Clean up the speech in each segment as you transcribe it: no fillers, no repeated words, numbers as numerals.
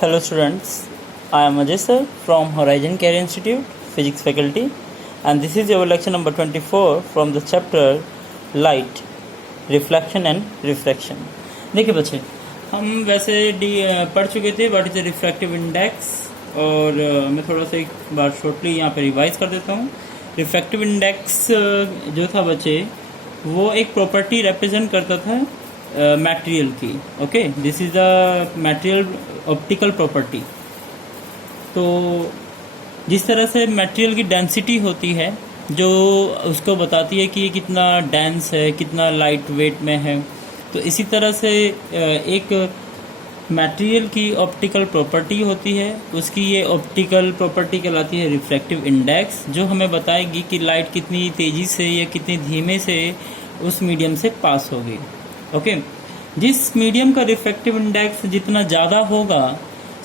Hello students, I am Ajay sir from Horizon Career Institute, Physics faculty, and this is your lecture number 24 from the chapter Light, Reflection and Refraction. देखिए बच्चे, हम वैसे पढ़ चुके थे what is the refractive index, और मैं थोड़ा सा एक बार शॉर्टली यहाँ पे रिवाइज कर देता हूँ. रिफ्रैक्टिव इंडेक्स जो था बच्चे, वो एक प्रॉपर्टी रिप्रेजेंट करता था मटेरियल की. Okay, this is the material optical property. तो जिस तरह से मटेरियल की डेंसिटी होती है जो उसको बताती है कि ये कितना डेंस है, कितना लाइट वेट में है, तो इसी तरह से एक मटेरियल की ऑप्टिकल प्रॉपर्टी होती है, उसकी ये ऑप्टिकल प्रॉपर्टी कहलाती है रिफ्रैक्टिव इंडेक्स, जो हमें बताएगी कि लाइट कितनी तेज़ी से या कितनी धीमे से उस मीडियम से पास होगी. ओके, जिस मीडियम का रिफ्रैक्टिव इंडेक्स जितना ज़्यादा होगा,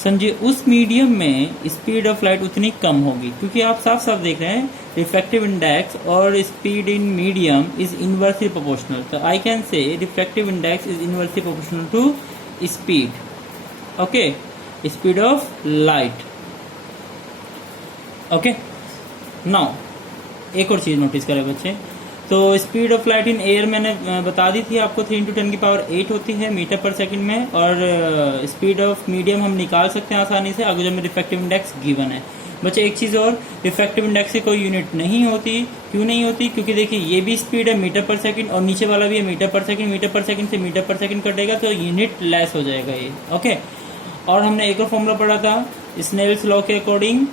समझिए उस मीडियम में स्पीड ऑफ लाइट उतनी कम होगी, क्योंकि आप साफ साफ देख रहे हैं रिफ्रैक्टिव इंडेक्स और speed in medium is inversely proportional. तो I can say refractive index is inversely proportional to speed. Okay, speed of light. Okay, now एक और चीज नोटिस करें बच्चे, तो speed of light in air मैंने बता दी थी आपको 3 × 10⁸ होती है मीटर पर सेकंड में, और स्पीड ऑफ मीडियम हम निकाल सकते हैं आसानी से अगर जब रिफ्रैक्टिव इंडेक्स गिवन है. बच्चे एक चीज़ और, रिफ्रैक्टिव इंडेक्स की कोई यूनिट नहीं होती. क्यों नहीं होती? क्योंकि देखिए ये भी स्पीड है मीटर पर सेकंड और नीचे वाला भी है मीटर पर सेकंड. मीटर पर सेकंड से मीटर पर सेकंड कटेगा तो यूनिट लेस हो जाएगा ये. ओके, और हमने एक और फॉर्मूला पढ़ा था स्नेल्स लॉ के अकॉर्डिंग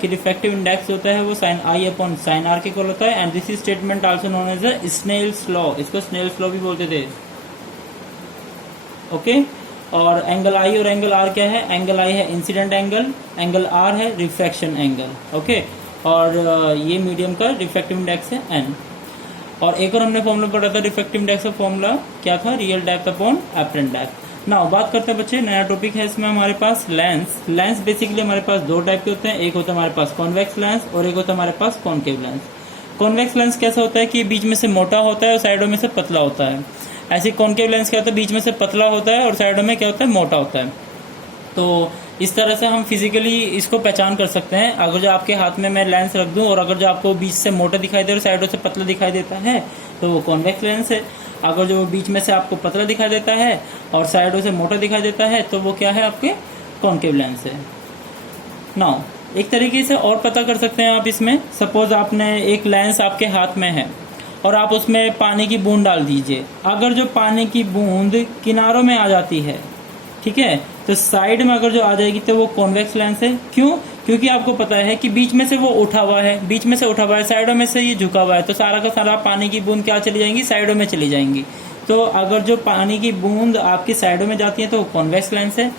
कि रिफ्रैक्टिव इंडेक्स होता है वो sin I upon sin R के इक्वल होता है, and this is statement also known as the Snell's law. इसको स्नेल्स लॉ भी बोलते थे. ओके, और एंगल I और एंगल R क्या है? एंगल I है इंसिडेंट एंगल, एंगल R है रिफ्रैक्शन एंगल. ओके, और ये मीडियम का रिफ्रैक्टिव इंडेक्स है n. और एक और हमने फॉर्मूला पढ़ा था रिफ्रैक्टिव इंडेक्स का फॉर्मूला क्या था? Real depth upon apparent depth. Now बात करते हैं बच्चे, नया टॉपिक है इसमें हमारे पास लेंस. लेंस बेसिकली हमारे पास दो टाइप के होते हैं, एक होता है हमारे पास कॉन्वेक्स लेंस और एक होता है हमारे पास कॉनकेव लेंस. कॉन्वेक्स लेंस कैसा होता है कि बीच में से मोटा होता है और साइडों में से पतला होता है. ऐसे कॉनकेव लेंस क्या होता है? बीच में से पतला होता है और साइडों में क्या होता है? मोटा होता है. तो इस तरह से हम फिजिकली इसको पहचान कर सकते हैं. अगर जो आपके हाथ में मैं लेंस रख दूं और अगर जो आपको बीच से मोटा दिखाई दे और साइडों से पतला दिखाई देता है तो वो कॉन्वेक्स लेंस है. अगर जो बीच में से आपको पतला दिखाई देता है और साइडों से मोटा दिखाई देता है तो वो क्या है? आपके कॉनकेव लेंस है. नाउ एक तरीके से और पता कर सकते हैं आप इसमें, सपोज आपने एक लेंस आपके हाथ में है और आप उसमें पानी की बूंद डाल दीजिए. अगर जो पानी की बूंद किनारों में आ जाती है, ठीक है, तो साइड में अगर जो आ जाएगी तो वो कॉन्वेक्स लेंस है. क्यों? क्योंकि आपको पता है कि बीच में से वो उठा हुआ है, बीच में से उठा हुआ है, साइडों में से ये झुका हुआ है, तो सारा का सारा पानी की बूंद क्या चली जाएंगी? साइडों में चली जाएंगी. तो अगर जो पानी की बूंद आपकी साइडों में जाती है तो वो कॉन्वेक्स लेंस है.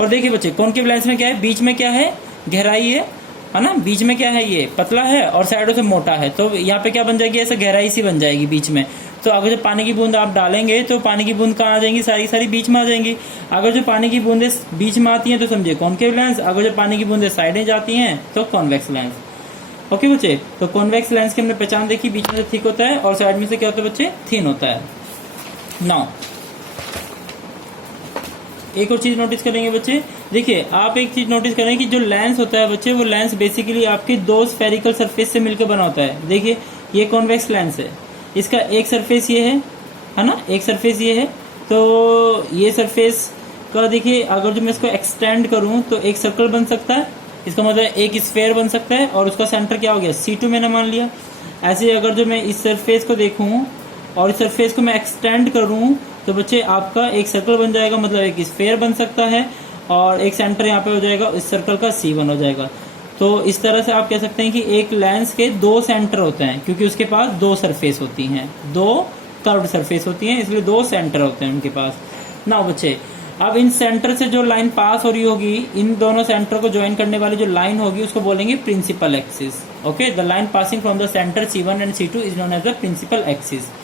और देखिए बच्चे, कॉनकेव लेंस में क्या है? बीच में क्या है? गहराई है ना. बीच में क्या है? ये पतला है और साइडों से मोटा है, तो यहाँ पे क्या बन जाएगी? ऐसे गहराई सी बन जाएगी बीच में. तो अगर जो पानी की बूंद आप डालेंगे तो पानी की बूंद कहाँ आ जाएंगी? सारी सारी बीच में आ जाएंगी. अगर जो पानी की बूंदें बीच में आती हैं तो समझिए कॉनकेव लेंस, अगर जो पानी की बूंदें साइडें जाती हैं तो कॉन्वेक्स लेंस. ओके बच्चे, तो कॉन्वेक्स लेंस की हमने पहचान देखी, बीच में से थिक होता है और साइड में से क्या होता है बच्चे? थिन होता है. नाउ एक और चीज नोटिस करेंगे बच्चे, देखिए आप एक चीज नोटिस करें कि जो लेंस होता है बच्चे, वो लेंस बेसिकली आपके दो स्फेरिकल सरफेस से मिलकर बना होता है. देखिए ये कॉन्वेक्स लेंस है, इसका एक सरफेस ये है ना, एक सरफेस ये है. तो ये सरफेस का देखिए अगर जो मैं इसको एक्सटेंड करूं तो एक सर्कल बन सकता है, इसका मतलब एक स्फेयर बन सकता है, और उसका सेंटर क्या हो गया? C2 मैंने मान लिया. ऐसे अगर जो मैं इस सरफेस को देखूं और इस सरफेस को मैं एक्सटेंड करूं तो बच्चे आपका एक सर्कल बन जाएगा, मतलब एक स्फेयर बन सकता है, और एक सेंटर यहाँ पे हो जाएगा, इस सर्कल का C1 हो जाएगा. तो इस तरह से आप कह सकते हैं कि एक लेंस के दो सेंटर होते हैं, क्योंकि उसके पास दो सरफेस होती हैं, दो कर्व्ड सरफेस होती हैं, इसलिए दो सेंटर होते हैं उनके पास. ना बच्चे, अब इन सेंटर से जो लाइन पास हो रही होगी, इन दोनों सेंटर को ज्वाइन करने वाली जो लाइन होगी उसको बोलेंगे principal axis. Okay, the line passing from the centre C1 and C2 is known as the principal axis.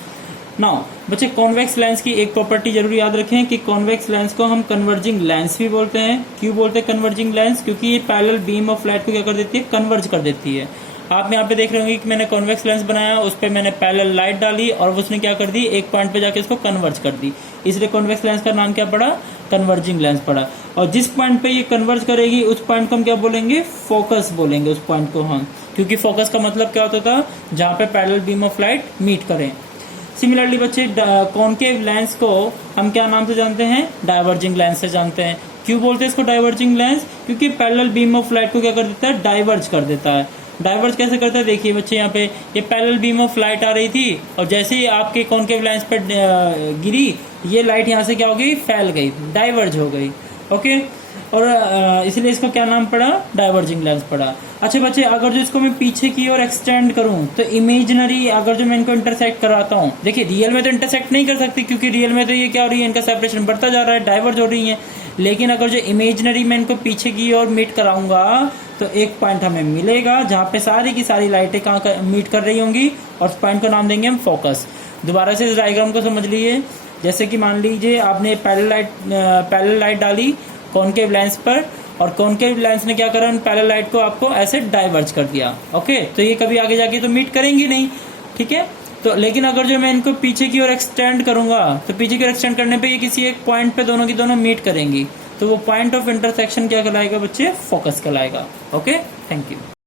Now बच्चे, कॉन्वेक्स लेंस की एक प्रॉपर्टी जरूर याद रखें कि कॉन्वेक्स लेंस को हम कन्वर्जिंग लेंस भी बोलते हैं. क्यों बोलते हैं कन्वर्जिंग लेंस? क्योंकि ये पैरेलल बीम ऑफ लाइट को क्या कर देती है? कन्वर्ज कर देती है. आप यहाँ पे देख रहे होंगे कि मैंने कॉन्वेक्स लेंस बनाया, उस पर मैंने पैरेलल लाइट डाली और उसने क्या कर दी? एक पॉइंट पे जाके इसको कन्वर्ज कर दी, इसलिए कॉन्वेक्स लेंस का नाम क्या पड़ा? कन्वर्जिंग लेंस पड़ा. और जिस पॉइंट पे ये कन्वर्ज करेगी उस पॉइंट को हम क्या बोलेंगे, फोकस बोलेंगे उस पॉइंट को हम, क्योंकि फोकस का मतलब क्या होता था, जहां पे parallel beam of light meet करें। सिमिलरली बच्चे कॉनकेव लेंस को हम क्या नाम से जानते हैं, डाइवर्जिंग लेंस से जानते हैं। क्यों बोलते हैं इसको डाइवर्जिंग लेंस, क्योंकि पैरेलल बीम ऑफ लाइट को क्या कर देता है, डाइवर्ज कर देता है। डाइवर्ज कैसे करता है, देखिए बच्चे यहाँ पे ये पैरेलल बीम ऑफ लाइट आ रही थी और जैसे ही आपके कॉनकेव लेंस पे गिरी, ये लाइट यहाँ से क्या हो गई, फैल गई, डाइवर्ज हो गई। ओके, और इसलिए इसको क्या नाम पड़ा, डाइवर्जिंग लेंस पड़ा। अच्छा बच्चे, अगर जो इसको मैं पीछे की ओर एक्सटेंड करूं तो इमेजिनरी अगर जो मैं इनको इंटरसेक्ट कराता हूं, देखिए रियल में तो इंटरसेक्ट नहीं कर सकती, क्योंकि रियल में तो ये क्या हो रही है, इनका सेपरेशन बढ़ता जा रहा है, डाइवर्ज हो रही है। लेकिन अगर जो इमेजिनरी मैं इनको पीछे की ओर मीट कराऊंगा तो एक पॉइंट हमें मिलेगा जहां पे सारी की सारी लाइटें कहाँ मीट कर रही होंगी, और उस पॉइंट को नाम देंगे हम फोकस। दोबारा से इस डायग्राम को समझ लीजिए। जैसे कि मान लीजिए आपने पैरेलल लाइट डाली कॉनकेव लेंस पर, और कॉनकेव लेंस ने क्या करा, पैरेलल लाइट को आपको ऐसे डाइवर्ज कर दिया। ओके, तो ये कभी आगे जाके तो मीट करेंगी नहीं, ठीक है। तो लेकिन अगर जो मैं इनको पीछे की ओर एक्सटेंड करूंगा तो पीछे की ओर एक्सटेंड करने पे ये किसी एक पॉइंट पे दोनों की दोनों मीट करेंगी, तो वो पॉइंट ऑफ इंटरसेक्शन क्या कहलाएगा बच्चे, फोकस कहलाएगा। Okay, thank you.